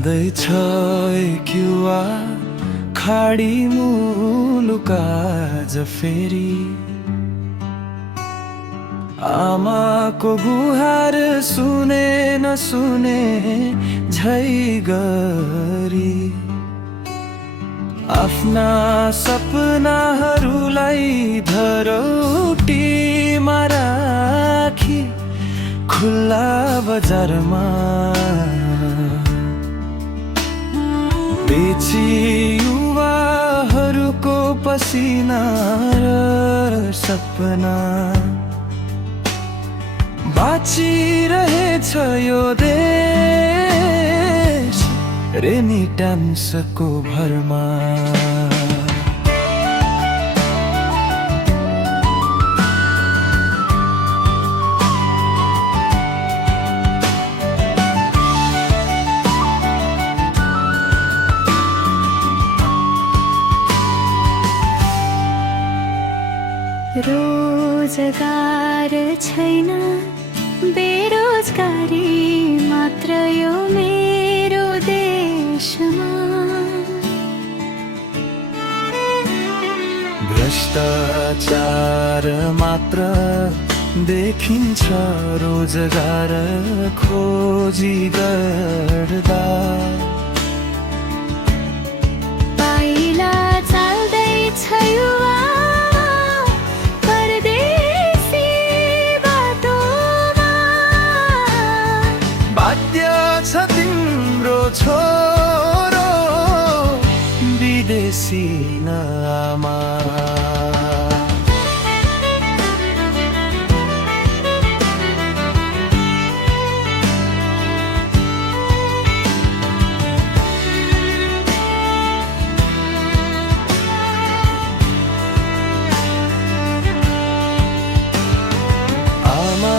जाँदैछ क्युवा खाडी मुलुका ज फेरि आमाको गुहार सुने नसुने झै गरी आफ्ना सपनाहरूलाई धरौटीमा राखी खुल्ला बजारमा बेची युवाहरूको पसिना र सपना बाँचिरहेछ यो देश रेमिटान्सको भरमा। रोजगार छैन बेरोजगारी मात्र यो मेरो देशमा। भ्रष्टाचार मात्र देखिन्छ रोजगार खोजी गर्दा। पाइला चाल्दैछ युवा छ तिम्रो छोरो विदेशी नामा। आमा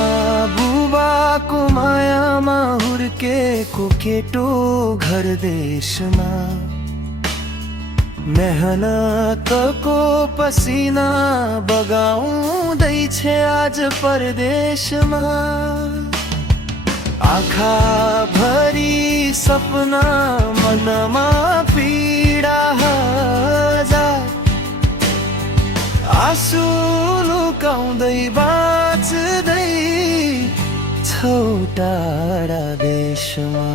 बुबाको मायामा हुर्केको केटो घर देशमा मेहनतको पसिना बगाउँदैछ आज परदेशमा। आँखा भरी सपना मनमा पीडा हजार आँसु लुकाउँदै बाँच्दै छौ टाढा देशमा।